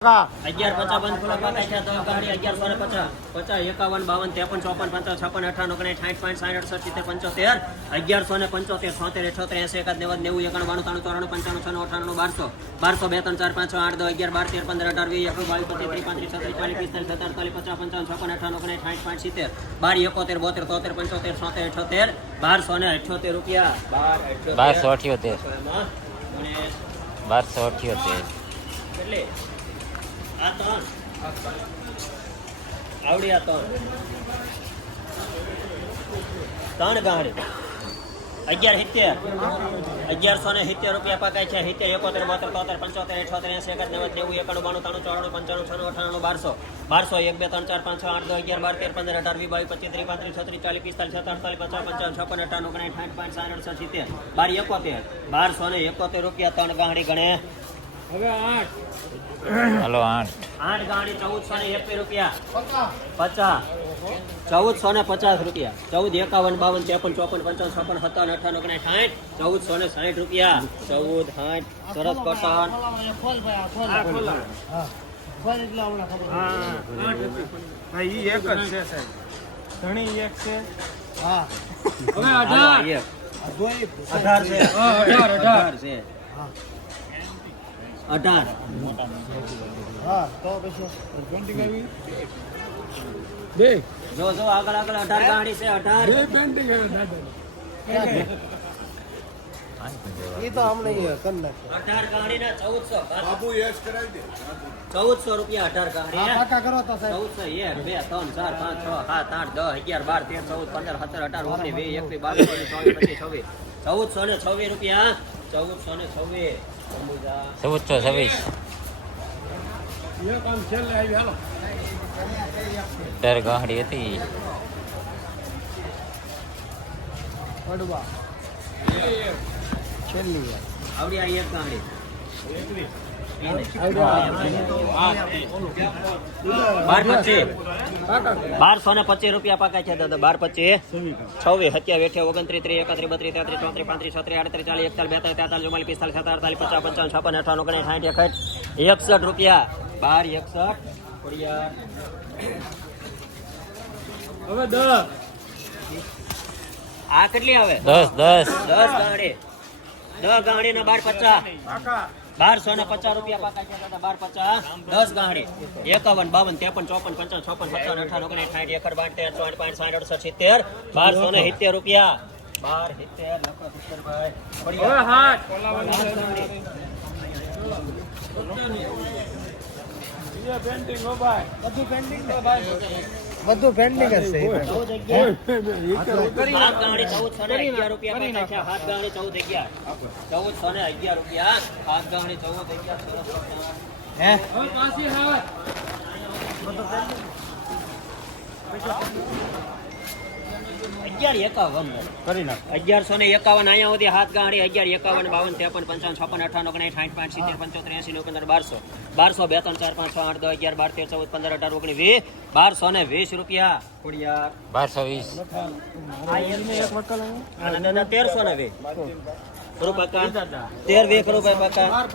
અગિયારસો ને પચાસ પચાસ એકાવન બાવન ત્રેપન ચોપન પંચાવન છપ્પન અઠાણું ઓગણીસ સાઠ પાંચ સાઠ અડસઠ સિત્તેર પંચોતેર અગિયારસો ને પંચોતેર છોતેર અઠોતેર એસી એકાદ નેવું નેવું એકાણું બાણું ત્રાણું ચોરાણું પંચાણું છન્નું અઠાણું બારસો બારસો બે ત્રણ ચાર પાંચ છ આઠ દસ અગિયાર બાર તેર પંદર અઢાર વીસ એકવીસ બાવીસ પચીસ ત્રીસ પાંત્રીસ છત્રીસ ચાલીસ પિસ્તાલીસ સત્તર અડતાલીસ પચાસ પંચાવન છપ્પન અઠાણું ઓગણીસ સાઠ પાંચ સિત્તેર બાર એકોતેર બોતેર તોતેર પંચોતેર છોતેર અઠોતેર બારસો ને અઠ્યોતેર રૂપિયા બાર અઠ્યોતેર બારસો અઠ્યોતેર એમાં ગણેશ બારસો અઠ્યોતેર એટલે આ ત્રણ. આવડી આ ત્રણ. ત્રણ ગાડી. અગિયાર સિત્તેર. અગિયારસો ને સિત્તેર રૂપિયા પકાય છે. સિત્તેર, એકોતેર, બોતેર, તોતેર, પંચોતેર, અઠોતેર એસી એકાદ નેવું નેવું એકાણું, બાણું, ત્રાણું, ચોરાણું, પંચાણું, છન્નું, અઠાણું, બારસો. બારસો, એક, બે, ત્રણ, ચાર, પાંચ, છ, આઠ, દસ, અગિયાર, બાર, તેર, પંદર, અઢાર, વીસ, બાવીસ, પચીસ ત્રીસ પાંત્રીસ છત્રીસ, ચાલીસ, પિસ્તાલીસ સત્તર અડતાલીસ પચાસ પંચાવન, છપ્પન અઠાણું ઓગણીસ સાઠ, પાંચ સાઠ અડસઠ સિત્તેર બાર, એકોતેર. બારસો ને એકોતેર રૂપિયા ત્રણ ગાડી ગણે. હલો આઠ. આઠ ગાડી ચૌદસો ને એકવીસ રૂપિયા. પચાસ. ચૌદસો ને પચાસ રૂપિયા. ચૌદ એકાવન બાવન ત્રેપન ચોપન પંચાવન છપ્પન સત્તાવન અઠાવન ઓગણ સાઠ. ચૌદસો ને સાઠ રૂપિયા. ચૌદ સાઠ સરસ કોટન ભાઈ ઈ એક છે હા ઘણી છે. અઢાર. અઢાર છે. અઢાર છે. અઢાર. જો જો આગળ આગળ અઢાર ગાડી છે અઢાર. ચૌદસો. ચૌદસો રૂપિયા અઢાર ગાડી ચૌદસો એક બે ત્રણ ચાર પાંચ છ સાત આઠ દસ અગિયાર બાર તેર ચૌદ પંદર સત્તર અઢાર ઓગણીસ વીસ એકવીસ બાવીસ ચોવીસ પચીસ છવ્વીસ. ચૌદસો ને છવ્વીસ રૂપિયા ચૌદસો ને છવ્વીસ. ચૌદસો છવ્વીસ. છેલ્લે અઢાર ગાંહડી હતી આવડી આ એક ગાડી. બારસો ને પચીસ રૂપિયા પાકા છે દાદા બાર પચીસ. છવ્વીસ સત્યાવીસ અઠ્યાવીસ ઓગણત્રીસ ત્રીસ એકત્રીસ બત્રીસ તેત્રીસ ચોત્રીસ પાંત્રીસ છત્રીસ આડત્રીસ ચાલીસ એકતાલીસ બેતાલીસ તેતાલીસ ચુમ્માલીસ પિસ્તાલીસ સત્તર અડતાલીસ પચાસ પંચાવન છપ્પન અઠાવન ઓગણીસ સાઠ એકસઠ એકસઠ રૂપિયા. બાર એકસઠ હવે દસ. આ કેટલી આવે? દસ દસ. દસ ગાડી. દસ ગાડી ને બાર પચાસ. કાકા બારસો ને પચાસ રૂપિયા પાકા છે દાદા બાર પચાસ દસ ગાડી. એકાવન બાવન ત્રેપન ચોપન પંચાવન છપ્પન સત્તાવન અઠાવન ઓગણીસ સાઠ એકર બાર તેર પાંચ સાઠ અડસઠ સિત્તેર. બારસો ને સિત્તેર રૂપિયા. બાર સિત્તેર લખો. હવે પેન્ટિંગ ભાઈ. બધું પેન્ટિંગ ભાઈ. બધું પેન્ડિંગ જ છે. હે અગિયાર એકાવન કરી નાખ. અગિયારસો ને એકાવન અહીંયા સુધી હાથ ગાડી અગિયાર એકાવન બાવન ત્રેપન પંચાવન છપ્પન અઠાવન ઓગણીસ સાઠ પાંચ સિત્તેર પંચોતેર એસી નું પંદર બારસો. બારસો બે ત્રણ ચાર પાંચ છ આઠ દસ અગિયાર બાર તેર ચૌદ પંદર અઢાર ઓગણીસ વીસ. બારસો ને વીસ રૂપિયા. ખોડિયાર. બારસો વીસ. તેરસો ને વીસ. પાકા? તેર ભાઈ પાકા?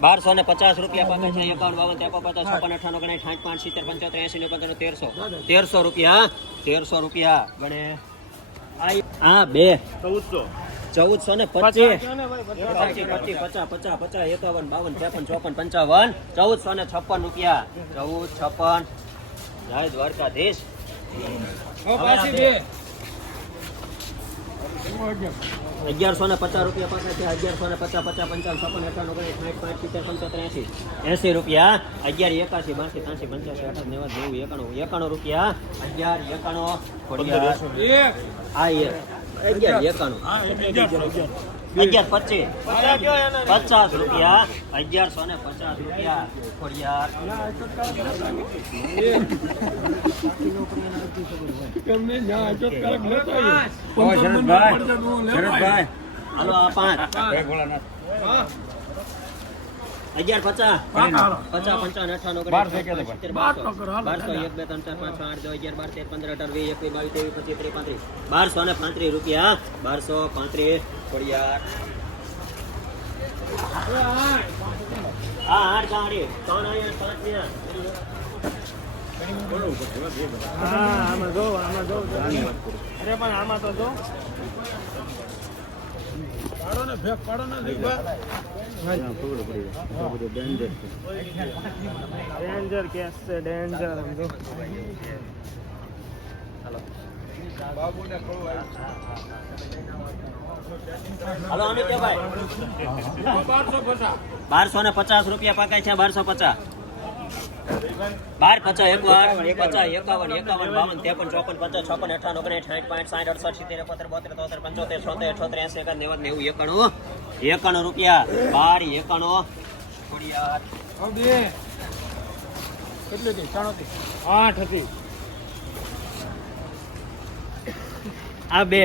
બારસો ને પચાસ રૂપિયા પાકા છે એકાવન બાવન ત્રેપન પચાસ છપ્પન અઠાવન ઓગણીસ સાઠ પાંચ સિત્તેર પંચોતેર એસી નું પંદર તેરસો. તેરસો રૂપિયા તેરસો રૂપિયા. ગણે આ- આ બે. ચૌદસો. ચૌદસો ને પચીસ. પચીસ પચીસ. પચાસ પચાસ પચાસ એકાવન બાવન ત્રેપન ચોપન પંચાવન. ચૌદસો ને છપ્પન રૂપિયા. ચૌદ છપ્પન. જય દ્વારકાધીશ. અગિયારસો ને પચાસ રૂપિયા પાસે છે. અગિયારસો ને પચાસ પચાસ પંચાવન છપ્પન અઠાણું ઓગણીસ સાઠ પાંચ સિત્તેર પંચોતેર એસી. એસી રૂપિયા અગિયાર એકાસી બાસી ત્યાંસી પંચ્યાસી અઠાવન નેવું નેવું એકાણું એકાણું રૂપિયા અગિયાર એકાણું હા એક અગિયાર એકાણું. અગિયાર પચીસ. પચાસ રૂપિયા. અગિયારસો ને પચાસ રૂપિયા. ખોડિયાર. તમને શરદભાઈ. હાલો આ પાંચ. અગિયાર પચાસ. પચાસ પંચાવન બારસો. બારસો એક બે ત્રણ ચાર પાંચ આઠ દસ અગિયાર બાર તેર પંદર અઢાર વીસ એકવીસ બાવીસ ત્રેવીસ પચીસ ત્રીસ પાંત્રીસ. બારસો ને પાંત્રીસ રૂપિયા. બારસો પાંત્રીસ ખોડિયાર આઠ ગાડી. ત્રણ અહીંયા પાંચ ત્યાં. આમાં જો આમાં જો. અરે પણ આમાં તો જો. બારસો ને પચાસ રૂપિયા પાકાય છે બારસો પચાસ. બાર પચાસ એક વાર પચાસ એકાવન એકાવન બાવન ત્રેપન ચોપન પચાસ છપ્પન અઠાવન ઓગણીસ સાઠ પાંચ સાઠ અડસઠ સિત્તેર એકોતેર બોતેર તોતેર પંચોતેર છોતેર છોતેર એસી એકાવન નેવું નેવું એકાણું એકાણું રૂપિયા. બાર એકાણું. કેટલી હતી ચાણોતી આઠ હતી. આ બે.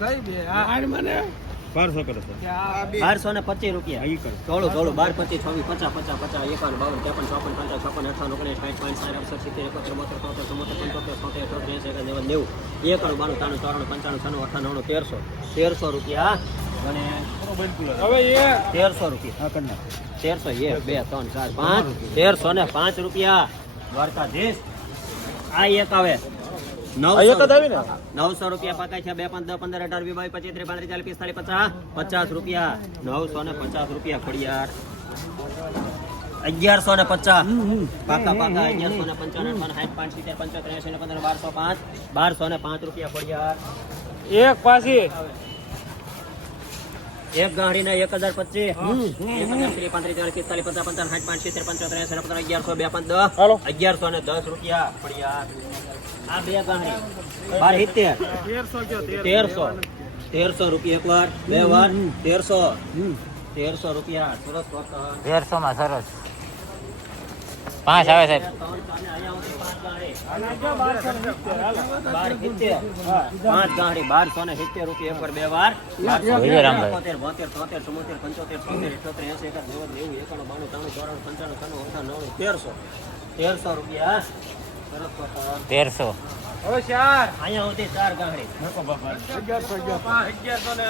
ગઈ બે આઠ મને? બારસો કરો બારસો ને પચીસ રૂપિયા. થોડું થોડું બાર પચીસ છવ્વીસ પચાસ પચાસ પચાસ એકાવન બાવન ત્રેપન ચોપન પંચાવન છપ્પન અઠાવન ઓગણીસ સાઠ પાંચ સાઠ અડસઠ સિત્તેર એકોતેર બોતેર તોતેર ચુમ્મોતેર પંચોતેર છોતેર અઠોતેર એસી એકાદ નેવું નેવું. એકાણું બાણું ત્રાણું ચોરાણું પંચાણું છનું અઠાણું તેરસો. તેરસો રૂપિયા. અને તેરસો રૂપિયા. તેરસો એક બે ત્રણ ચાર પાંચ. તેરસો ને પાંચ રૂપિયા. દ્વારકાધીશ. આ એક આવે. આ એક જ આવી ને? નવસો રૂપિયા પકાય છે. બે પાંચ દસ પંદર અઢાર વીસ બાવીસ પચીસ ત્રીસ પાંત્રીસ ચાલીસ પિસ્તાલીસ પચાસ પચાસ રૂપિયા. નવસો ને પચાસ રૂપિયા ખોડિયાર. અગિયારસો ને પચાસ. પાકા પાકા. અગિયારસો ને પંચાવન અઠાવન સાઠ પાંચ સિત્તેર પંચોતેર એસી ને પંદર બારસો પાંચ. બારસો ને પાંચ રૂપિયા ખોડિયાર. એક પાછી. એક ગાડી ને એક હજાર પચીસ. એક હજાર ત્રીસ પાંત્રીસ ચાલીસ પિસ્તાલીસ પચાસ પંચાવન સાઠ પાંચ સિત્તેર પંચોતેર એસી ને પંદર અગિયારસો બે પાંચ દસ. હાલો. અગિયારસો ને દસ રૂપિયા ખોડિયાર. આ બે ગાડી બાર સિત્તેર. તેરસો. તેરસો તેરસો રૂપિયા એક વાર બે વાર તેરસો. તેરસો રૂપિયા. સરસ તેરસો માં સરસ. પાંચ આવે સાહેબ. પાંચ બારસો ને સિત્તેર રૂપિયા એક વાર બે વાર. એકોતેર, બોતેર, તોતેર, ચુમ્મોતેર, પંચોતેર, છોતેર, અઠ્યોતેર, એંસી, એકાદ, નેવું, નેવું, એકાણું, બાણું, ત્રાણું, ચોરાણું, પંચાણું, છન્નું, અઠાણું, નવ્વાણું, તેરસો. તેરસો રૂપિયા. તેરસો. હવે ચાર. અહીંયા સુધી ચાર ગાંઠી અગિયારસો. અગિયારસો ને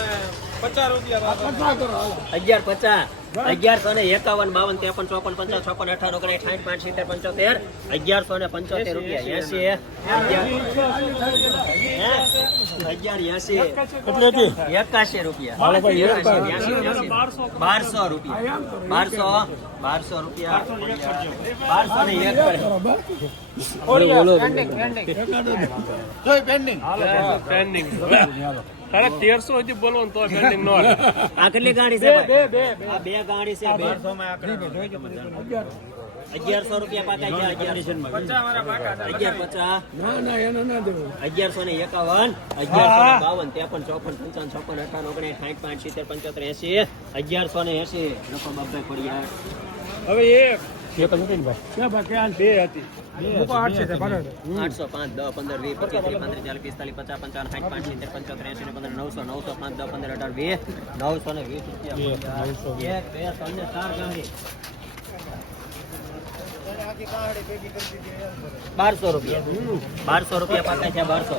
અગિયાર પચાસ અગિયારસો ને એકાવન બાવન ત્રેપન ચોપન પચાસ છપ્પન અઠાર ઓગણીસ સાઠ પાંચ સિત્તેર પંચોતેર અગિયારસો ને પંચોતેર રૂપિયા એસી અગિયાર. એસી. એકાશી રૂપિયા. બારસો. રૂપિયા. બારસો બારસો રૂપિયા. બારસો ને એક કરે. પેન્ડિંગ તારે તેરસો સુધી બોલવાનું તો પેન્ડિંગ નો આ કેટલી ગાડી છે બે આ બે ગાડી છે બે અગિયારસો રૂપિયા પાકા છે અગિયાર અગિયાર પચાસ. અગિયારસો ને એકાવન અગિયારસો ને બાવન ત્રેપન ચોપન પંચાવન અઠાવન ઓગણીસ સાઠ પાંચ સિત્તેર પંચોતેર એસી અગિયારસો ને એસી રકમ બાપભાઈ ખોડિયાર હવે એક. બે હતી. આઠસો પાંચ દસ પંદર વીસ પચીસ ત્રીસ પાંત્રીસ ચાલીસ પિસ્તાલીસ પચાસ પંચાવન સાઠ પાંચ સિત્તેર પંચોતેર એસી ને પંદર નવસો નવસો પાંચ દસ પંદર અઢાર વીસ નવસો ને વીસ રૂપિયા એક બે ત્રણ ને ચાર ગાડી બારસો રૂપિયા બારસો રૂપિયા પાકા છે બારસો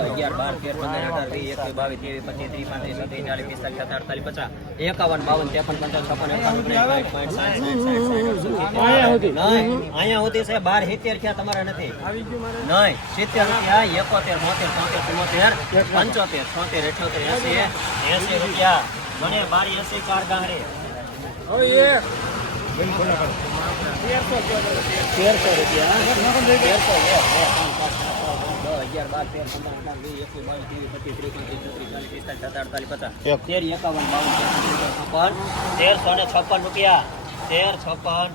અગિયાર બાર તેર પંદર અઢાર વીસ એકવીસ બાવીસ ત્રેવીસ પચીસ ત્રીસ પાંત્રીસ છત્રીસ ચાલીસ પિસ્તાલીસ સત્તર અડતાલીસ પચાસ એકાવન બાવન ત્રેપન પંચાવન છપ્પન નહીં અહીંયા સુધી છે બાર સિત્તેર થયા તમારા નથી નહીં સિત્તેર રૂપિયા એકોતેર બોતેર ચોતેર ચુમ્મોતેર પંચોતેર છોતેર અઠ્યોતેર એસી એસી રૂપિયા મને બાર એસી કાર એક તેરસો રૂપિયા અગિયાર બાર તેર પંદર અઢાર વીસ એકવીસ બાવીસ પચીસ ત્રીસ પાંત્રીસ છત્રીસ ચાલીસ પિસ્તાલીસ સત્તર અડતાલીસ પચાસ તેર એકાવન બાવન છપ્પન તેરસો ને છપ્પન રૂપિયા તેર છપ્પન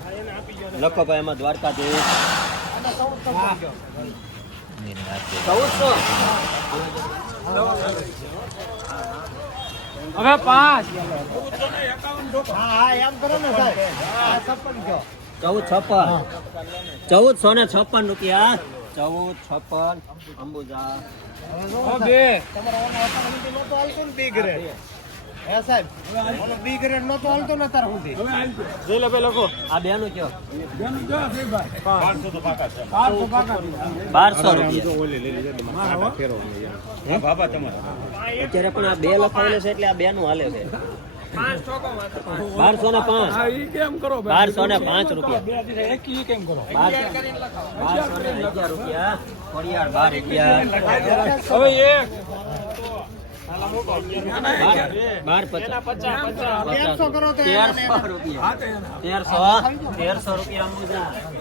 લખો ભાઈ એમાં દ્વારકાધીશ. ચૌદસો. હવે પાંચ. ચૌદ છપ્પન. ચૌદસો ને છપ્પન રૂપિયા. ચૌદ છપ્પન અંબુજા. હવે બે જોઈ લે ભાઈ લખો આ બેનું કયો? બારસો રૂપિયા. અત્યારે પણ આ બે લખાયેલું છે એટલે આ બે નું હાલે છે. બારસો ને પાંચ. હા ઈ કેમ કરો બારસો ને પાંચ રૂપિયા. બેથી એક ઈ કેમ કરો? બારસો ને અગિયાર રૂપિયા. બાર હવે એક બાર બાર પચાસ પચાસ પચાસ તેરસો રૂપિયા